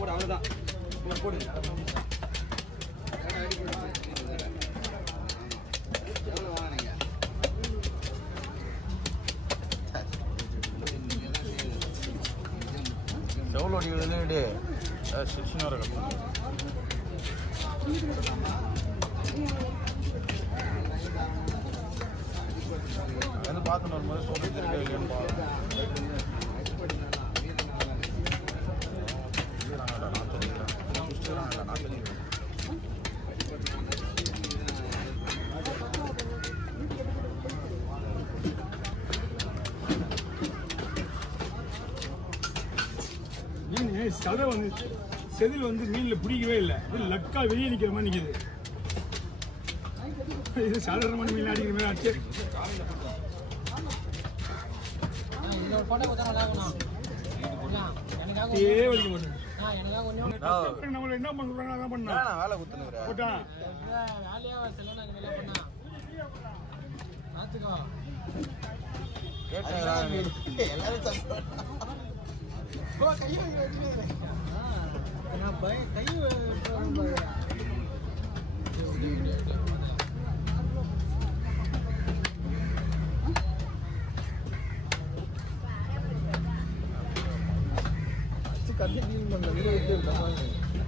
போடு அவ்வளவுதான் போடு எவ்வளவு வாங்கினீங்க எவ்வளோ அடிக்கிறதுலே சிக்ஸ்டின் வரும் வந்து பார்த்துன்னு வரும்போது சொல்லி தெரியும் இல்லையான்னு மீன் சதை வந்து செதில் வந்து மீன்ல பிடிக்கவே இல்லை லக்கா வெளியே நிக்கிற மாதிரி நிக்குது இது சாதாரணமான மீன் அடிக்கிற மாதிரி அடிச்சு நம்மள என்ன பண்றாங்க அதான் பண்ணா வேலை குத்துனுக்குறேன் போட்டான்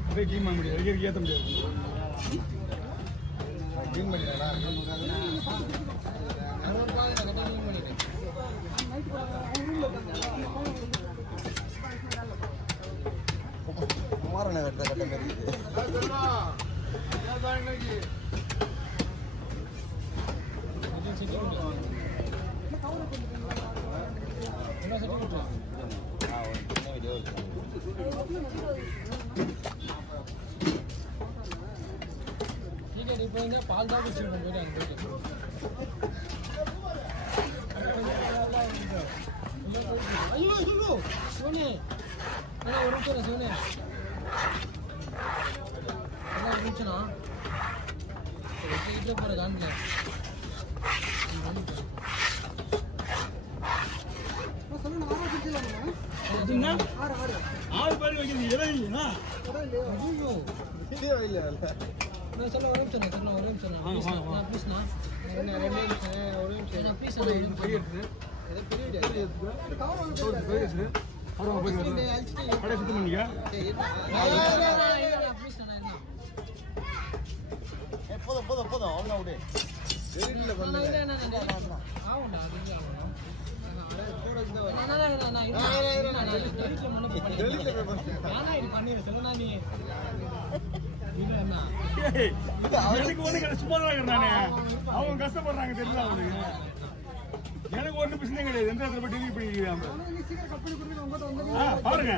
அப்படியே கிளீன் பண்ண முடியாது ஏற்ற முடியாது கிளீன் பண்ணிடா குமாரனை வெட்ட கட்ட மாதிரி பால் தான் ஐயோ சோனே ஒரு நிமிஷம் சோனே ஒரு நிமிஷம்னா வீட்டில் போகிற காண்டில் ஆறு பேர் வைக்கிறது இடம் இல்லையா நான் சொல்ல ஒரு நிமிஷம் சொல்ல ஒரு நிமிஷம் ப்ளீஸ்ண்ணா ஒரு நிமிஷம் ப்ளீஸ் போதும் போதும் போதும் அவ்வளோ விடு வெளியில் அவங்க கஷ்டப்படுறாங்க தெரியல அவனுக்கு எனக்கு ஒன்றும் பிரச்சனை கிடையாது எந்த இடத்துல போய் டெலிவரி பண்ணிக்கிறாங்க பாருங்க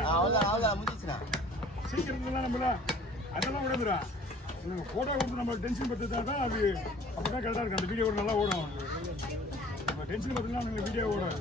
சீக்கிரத்துலாம் நம்மள அதெல்லாம் விடந்துடா போட்டோ கொடுத்து நம்ம டென்ஷன் படுத்தா தான் அது அப்பதான் கரெக்டாக இருக்கு அந்த வீடியோ நல்லா ஓடும் நம்ம டென்ஷன் படுத்தலாம் அந்த வீடியோ ஓடும்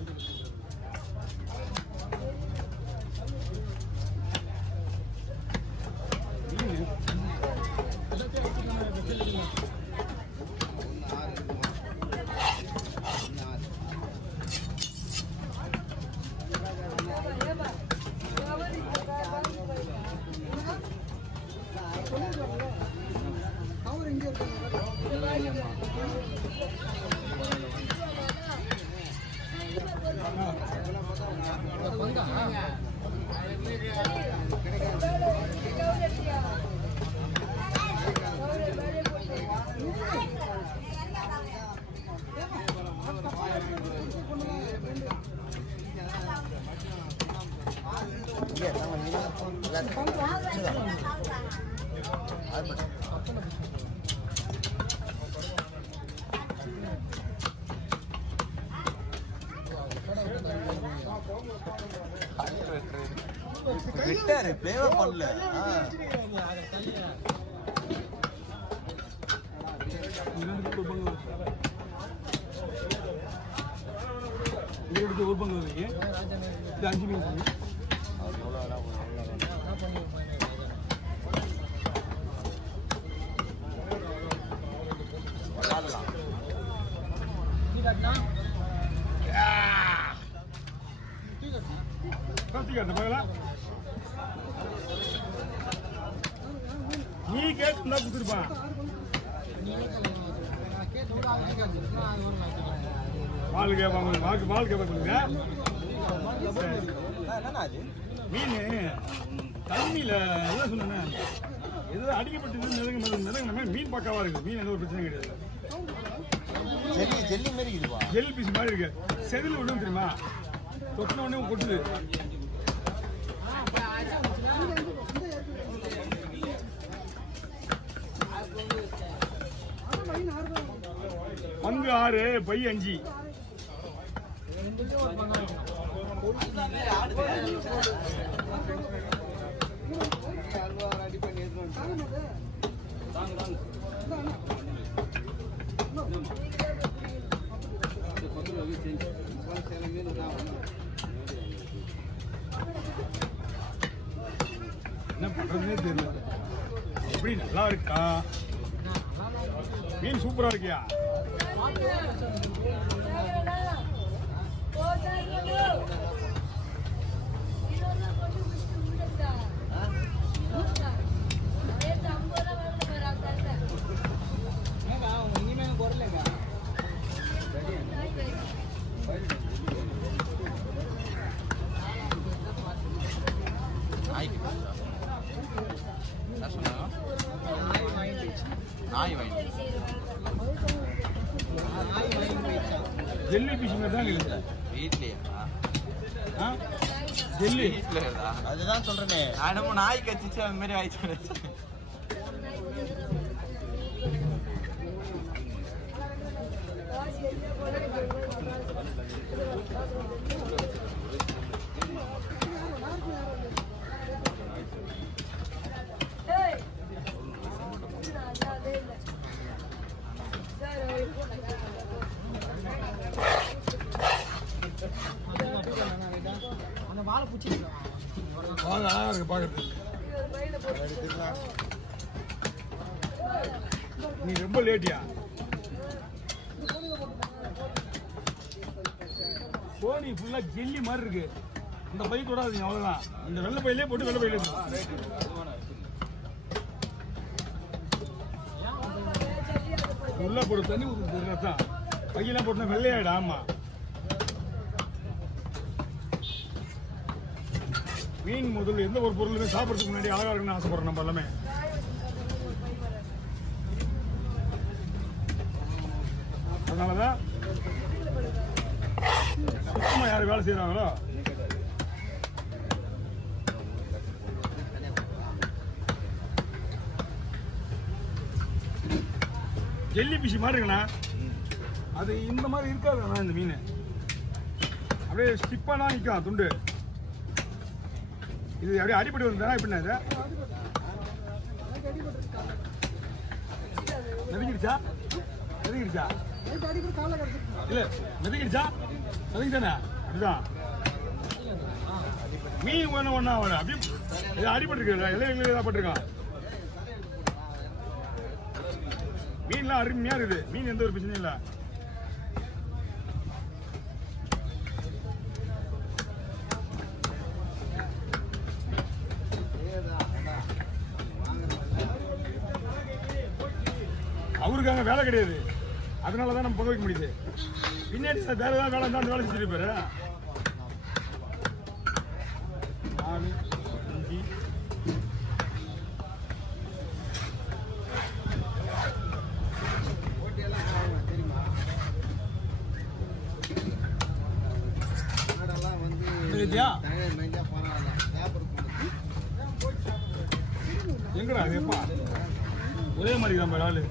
விட்டாரு பிளேவே பண்ணல ஒரு பங்கு இது 5 மீன் கார்த்திகா அந்த பகலா நீ கேட்டுருந்தா கொடுத்துருப்பான். வால் கேட்பாங்க, வால் கேட்பாங்க. மீன் தண்ணியில எல்லாம் சொன்னேன், ஏதோ அடிக்கப்பட்டு மீன் பக்காவா இருக்கு. மீன் எந்த ஒரு பிரச்சனையும் கிடையாது. ஜெல்லி மாதிரி இருக்குதுப்பா. ஜெல் பீஸ் மாதிரி இருக்கு. செதில் விடும் தெரியுமா, தொட்டின உடனே கொட்டுது. பங்கு 6, பை 5. என்ன பண்றதுன்னே தெரியல. எப்படி நல்லா இருக்கா மீன்? சூப்பரா இருக்கியா? ஜெல்லி பீஸ் தான் இருக்குது வீட்லயா? ஜெல்லி அதுதான் சொல்றேனே. நம்ம நாய் கச்சிச்சு அந்த மாதிரி ஆயிடுச்சு. அந்த வாழை பூச்சி வாங்க, அழகா இருக்கு பாக்குறது. நீ ரொம்ப லேட்டியா? சோனி ஃபுல்லா ஜெல்லி மாதிரி இருக்கு. இந்த பை தொடாதீங்க, அவ்வளவுதான். இந்த வெள்ளை பையிலே போட்டு வெள்ளை பையிலே உள்ள போட்டு தண்ணி ஊற்றுதான் பையெல்லாம் போட்டு வெள்ளையாயிடும். ஆமா, மீன் முதல்ல எந்த ஒரு பொருளுமே சாப்பிட்றதுக்கு முன்னாடி அழகா இருக்குன்னு ஆசைப்படுறோம் நம்ம எல்லாமே. அதனாலதான் சுத்தமா யாரு வேலை செய்யறாங்களோ ஜெல்லி பிஷி மாதிரி இருக்குண்ணா. அது இந்த மாதிரி இருக்காதுண்ணா. இந்த மீன் அப்படியே ஸ்டிப்பானா நிற்கும் துண்டு. இது அப்படியே அடிப்படி வந்தா எப்படின்னா இது மெதிக்கிடுச்சா? மெதிக்கிடுச்சா? இல்ல மெதிக்கிடுச்சா? மெதிக்கிட்டானே அப்படிதான் மீன் ஒண்ணு ஒண்ணா அவன் அப்படியே இது அடிபட்டு இருக்கு. இலையில பட்டிருக்கான். மீன்லாம் அருமையா இருக்குது. மீன் எந்த ஒரு பிரச்சனையும் இல்லை. அவருக்காக வேலை கிடையாது, அதனாலதான் நம்ம பங்க வைக்க முடியுது. பின்னாடி வேற ஏதாவது வேலை இருந்தாலும் வேலை செஞ்சுட்டு இருப்பாரு. 4, 5 எங்கடா அது எப்பா ஒரே மாதிரி தான் ஆளு.